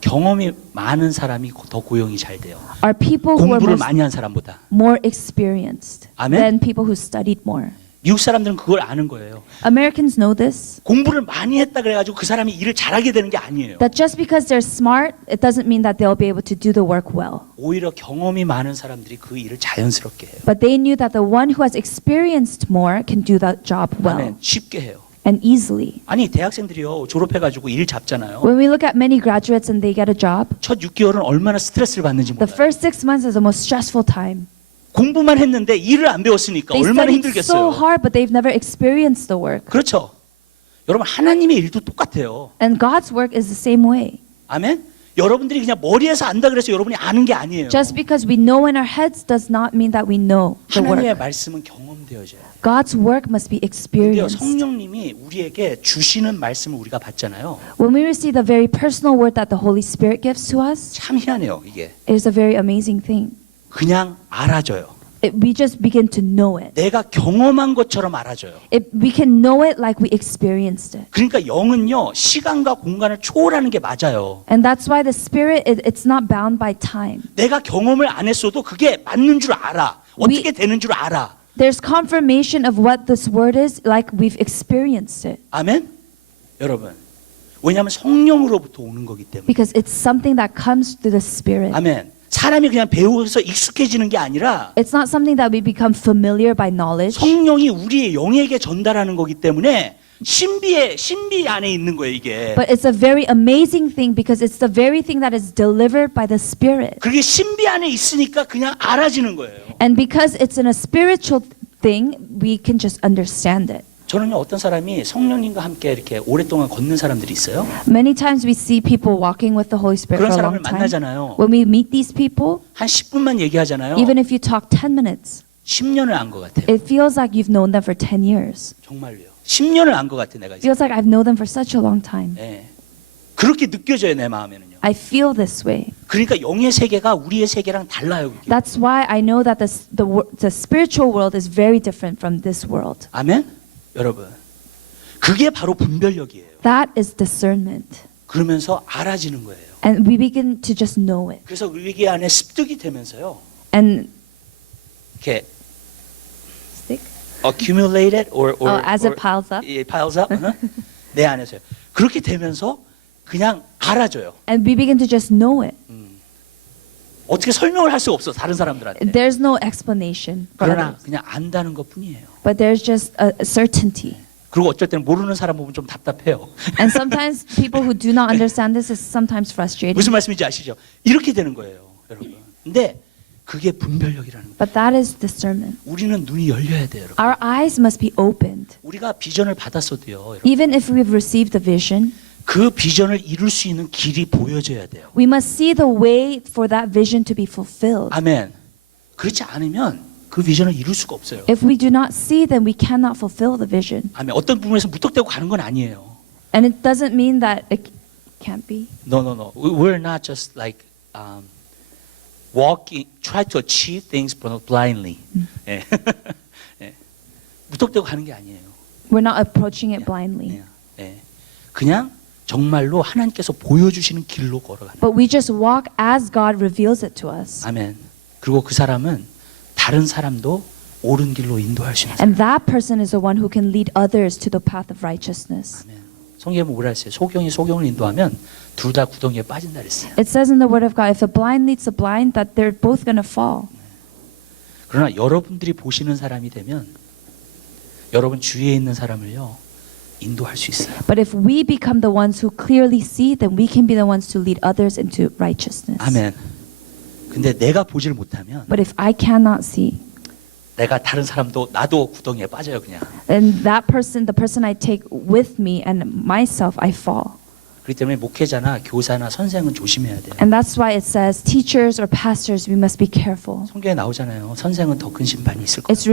경험이 많은 사람이 더 고용이 잘 돼요. are people who are 공부를 많이 한 사람보다. more experienced 아멘. than people who studied more. 미국 사람들은 그걸 아는 거예요. Americans know this, 공부를 많이 했다 그래가지고 그 사람이 일을 잘하게 되는 게 아니에요. that just because they're smart, it doesn't mean that they'll be able to do the work well. 오히려 경험이 많은 사람들이 그 일을 자연스럽게 해요. But they knew that the one who has experienced more can do that job well 아멘. 쉽게 해요. and easily. 아니 대학생들이요 졸업해가지고 일 잡잖아요. When we look at many graduates and they get a job, 첫 6개월은 얼마나 스트레스를 받는지 the 몰라요. first 6 months is the most stressful time. 공부만 했는데 일을 안 배웠으니까 They 얼마나 studied so 힘들겠어요. hard, but they've never experienced the work. 그렇죠. 여러분 하나님의 일도 똑같아요. And God's work is the same way. 아멘. 여러분들이 그냥 머리에서 안다 그래서 여러분이 아는 게 아니에요. Just because we know in our heads does not mean that we know the 하나님의 work. 말씀은 경험되어져요. God's work must be 근데요, experienced. 성령님이 우리에게 주시는 말씀을 우리가 받잖아요. When we receive the very personal word that the Holy Spirit gives to us, 참 희한해요, 이게. it is a very amazing thing. 그냥 알아줘요. We just begin to know it. 내가 경험한 것처럼 알아줘요. We can know it like we experienced it. 그러니까 영은요, 시간과 공간을 초월하는 게 맞아요. And that's why the Spirit, it's not bound by time. 내가 경험을 안 했어도 그게 맞는 줄 알아. 어떻게 되는 줄 알아. There's confirmation of what this word is like we've experienced it. 아멘? 여러분. 왜냐하면 성령으로부터 오는 거기 때문에. Because it's something that comes through the Spirit. 아멘. 사람이 그냥 배워서 익숙해지는 게 아니라 It's not something that we become familiar by knowledge. 성령이 우리의 영에게 전달하는 거기 때문에 신비 안에 있는 거예요, 이게. But it's a very amazing thing because it's the very thing that is delivered by the Spirit. 그게 신비 안에 있으니까 그냥 알아지는 거예요. And because it's in a spiritual thing, we can just understand it. 저는요, 어떤 사람이 성령님과 함께 이렇게 오랫동안 걷는 사람들이 있어요. Many times we see people walking with the Holy Spirit 그런 for a 사람을 long time. 만나잖아요. When we meet these people, 한 10분만 얘기하잖아요. even if you talk 10 minutes, 10년을 안 것 같아요. it feels like you've known them for 10 years. 정말로요. 10년을 안 것 같아 내가 It 이제. feels like I've known them for such a long time. 네. 그렇게 느껴져요, 내 마음에는요. I feel this way. 그러니까 영의 세계가 우리의 세계랑 달라요. 그게. That's why I know that the spiritual world is very different from this world. 아멘. 여러분. 그게 바로 분별력이에요. That is discernment. 그러면서 알아지는 거예요. And we begin to just know it. 그래서 우리 안에 습득이 되면서요. And 이렇게 stick? accumulated or as it piles up. 예, piles up. 내 안에서요. 그렇게 되면서 그냥 알아줘요. And we begin to just know it. 어떻게 설명을 할 수가 없어 다른 사람들한테. There's no explanation. For 그러나 others. 그냥 안다는 것뿐이에요. But there's just a certainty. 그리고 어쩔 때는 모르는 사람 보면 좀 답답해요. And sometimes people who do not understand this is sometimes frustrating. 무슨 말씀인지 아시죠? 이렇게 되는 거예요, 여러분. 근데 그게 분별력이라는 거예요. But that is discernment. 우리는 눈이 열려야 돼요, 여러분. Our eyes must be opened. 우리가 비전을 받았어도요, 여러분. Even if we've received the vision, 그 비전을 이룰 수 있는 길이 보여져야 돼요. we must see the way for that vision to be fulfilled. 아멘. 그렇지 않으면 그 비전을 이룰 수가 없어요. If we do not see, then we cannot fulfill the vision. 아멘. 어떤 부분에서 무턱대고 가는 건 아니에요. And it doesn't mean that it can't be. No. We're not just like walking, try to achieve things blindly. 예. 예. 무턱대고 가는 게 아니에요. We're not approaching it blindly. 예. 그냥 정말로 하나님께서 보여주시는 길로 걸어가는. But we just walk as God reveals it to us. 아멘. 그리고 그 사람은 다른 사람도 옳은 길로 인도할 수 있는 사람. And that person is the one who can lead others to the path of righteousness. 아멘. 성경에 뭐라 했어요? 소경이 소경을 인도하면 둘 다 구덩이에 빠진다 그랬어요. It says in the Word of God, if the blind leads the blind, that they're both going to fall. 그러나 여러분들이 보시는 사람이 되면 여러분 주위에 있는 사람을요 인도할 수 있어요. But if we become the ones who clearly see, then we can be the ones to lead others into righteousness. 아멘. 근데 내가 보질 못하면 But if I cannot see, 내가 다른 사람도 나도 구덩이에 빠져요 그냥. then that person, the person I take with me and myself, I fall. 그렇기 때문에 목회자나 교사나 선생은 조심해야 돼요. And that's why it says teachers or pastors, we must be careful. 성경에 나오잖아요. 선생은 더 큰 심판이 있을 거예요. It's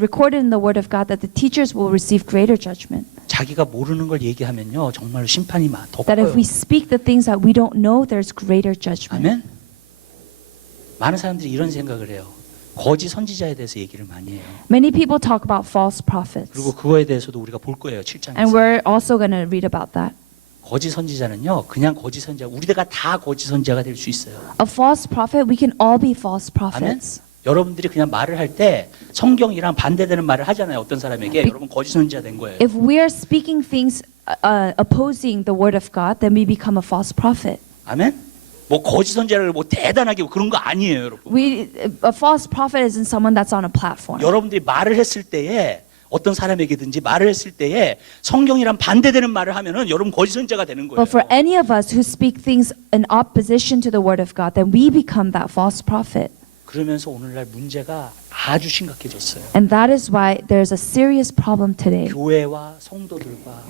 recorded in the Word of God that the teachers will receive greater judgment. 자기가 모르는 걸 얘기하면요 정말로 심판이 더 That if 커요. we speak the things that we don't know, there's greater judgment. 아멘. 많은 사람들이 이런 생각을 해요. 거짓 선지자에 대해서 얘기를 많이 해요. Many people talk about false prophets. 그리고 그거에 대해서도 우리가 볼 거예요. 7장에서. And we're also going to read about that. 거짓 선지자는요. 그냥 거짓 선지자. 우리가 다 거짓 선지자가 될 수 있어요. A false prophet, we can all be false 아멘. prophets. 여러분들이 그냥 말을 할 때 성경이랑 반대되는 말을 하잖아요. 어떤 사람에게 여러분 거짓 선지자 된 거예요. If we are speaking things opposing the word of God, then we become a false prophet. 아멘. 뭐 거짓 선지자를 뭐 대단하게 그런 거 아니에요, 여러분. A false prophet isn't someone that's on a platform. 여러분들이 말을 했을 때에 어떤 사람에게든지 말을 했을 때에 성경이랑 반대되는 말을 하면은 여러분 거짓 선지자가 되는 거예요. But for any of us who speak things in opposition to the word of God, then we become that false prophet. 그러면서 오늘날 문제가 아주 심각해졌어요. And that is why there's a serious problem today 교회와 성도들과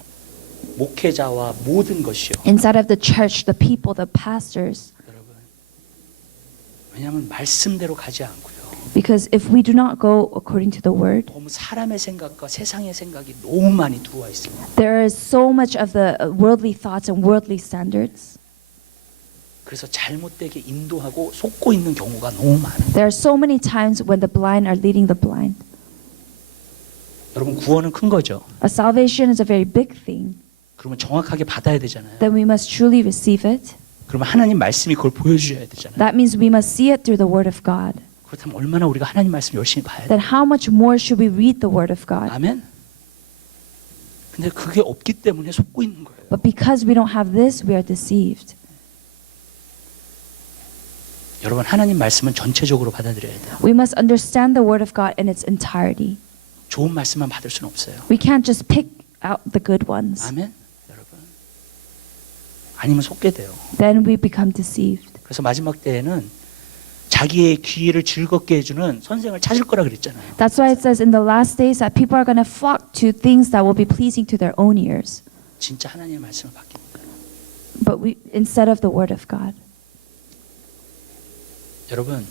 목회자와 모든 것이요. inside of the church, the people, the pastors. 여러분, 왜냐하면 말씀대로 가지 않고요. Because if we do not go according to the word, 너무 사람의 생각과 세상의 생각이 너무 많이 들어와 있어요. there is so much of the worldly thoughts and worldly standards. 그래서 잘못되게 인도하고 속고 있는 경우가 너무 많아요. There are so many times when the blind are leading the blind. 여러분 구원은 큰 거죠. A salvation is a very big thing. 그러면 정확하게 받아야 되잖아요. Then we must truly receive it. 그러면 하나님 말씀이 그걸 보여주셔야 되잖아요. That means we must see it through the word of God. 그렇다면 얼마나 우리가 하나님 말씀 열심히 봐야 돼요. Then how much more should we read the word of God? 아멘. 근데 그게 없기 때문에 속고 있는 거예요. But because we don't have this, we are deceived. 여러분 하나님 말씀은 전체적으로 받아들여야 돼요. We must understand the word of God in its entirety. 좋은 말씀만 받을 수는 없어요. We can't just pick out the good ones. 아멘. 여러분. 아니면 속게 돼요. Then we become deceived. 그래서 마지막 때에는 자기의 귀를 즐겁게 해주는 선생을 찾을 거라 그랬잖아요. That's why it says in the last days that people are going to flock to things that will be pleasing to their own ears. 진짜 하나님의 말씀을 받기니까. But we instead of the word of God. 여러분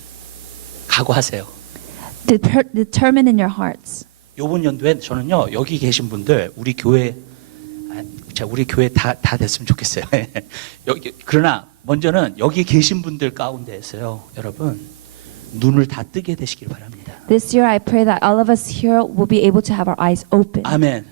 각오하세요. Determine in your hearts. 이번 연도에 저는요 여기 계신 분들 우리 교회 다 됐으면 좋겠어요. 여기 그러나 먼저는 여기 계신 분들 가운데에서요 여러분 눈을 다 뜨게 되시길 바랍니다. This year I pray that all of us here will be able to have our eyes open. 아멘.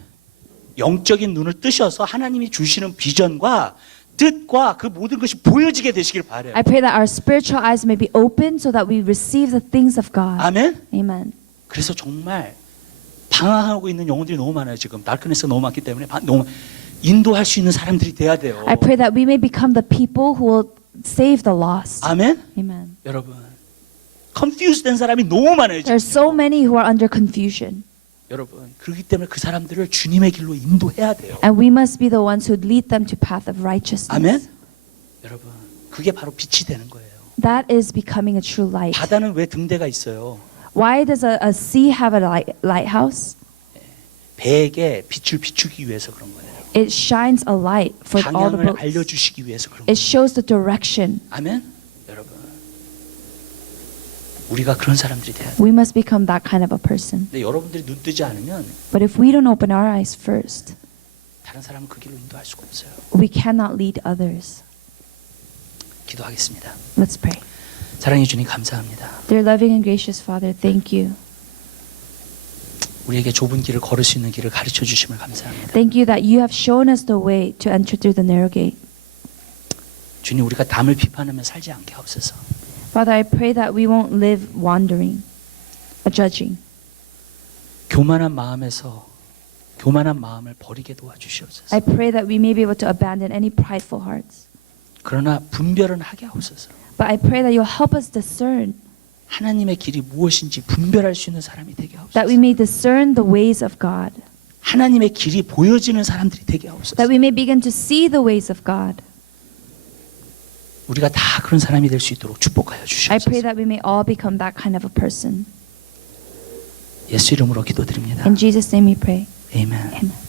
영적인 눈을 뜨셔서 하나님이 주시는 비전과 뜻과 그 모든 것이 보여지게 되시길 바라요. I pray that our spiritual eyes may be open so that we receive the things of God. 아멘. Amen. 그래서 정말 방황하고 있는 영혼들이 너무 많아요. 지금 다크니스가 너무 많기 때문에 너무 인도할 수 있는 사람들이 돼야 돼요. I pray that we may become the people who will save the lost. 아멘. Amen. 여러분 confused 된 사람이 너무 많아요. There are 지금. so many who are under confusion. 여러분 그렇기 때문에 그 사람들을 주님의 길로 인도해야 돼요. And we must be the ones who lead them to path of righteousness. 아멘. 여러분 그게 바로 빛이 되는 거예요. That is becoming a true light. 바다는 왜 등대가 있어요? Why does a sea have a lighthouse? 배에게 빛을 비추기 위해서 그런 거예요. It shines a light for all the 방향을 boats. 알려주시기 위해서 그런 It 거예요. shows the direction. 아멘. 여러분 우리가 그런 사람들이 돼야 돼요. We must become that kind of a person. 근데 여러분들이 눈 뜨지 않으면 But if we don't open our eyes first, 다른 사람은 그 길로 인도할 수가 없어요. we cannot lead others. 기도하겠습니다. Let's pray. 사랑해 주님 감사합니다. Dear loving and gracious Father, thank you. 우리에게 좁은 길을 걸을 수 있는 길을 가르쳐 주심을 감사합니다. Thank you that you have shown us the way to enter through the narrow gate. 주님, 우리가 남을 비판하며 살지 않게 하옵소서. Father, I pray that we won't live wandering or judging. 교만한 마음을 버리게 도와주시옵소서. I pray that we may be able to abandon any prideful hearts. 그러나 분별은 하게 하옵소서. But I pray that you'll help us discern, 하나님의 길이 무엇인지 분별할 수 있는 사람이 되게 that we 하옵소서. may discern the ways of God, 하나님의 길이 보여지는 사람들이 되게 하옵소서. that we may begin to see the ways of God. 우리가 다 그런 사람이 될 수 있도록 축복하여 I 주시옵소서. pray that we may all become that kind of a person. 예수 이름으로 기도드립니다. In Jesus' name we pray. 아멘. Amen.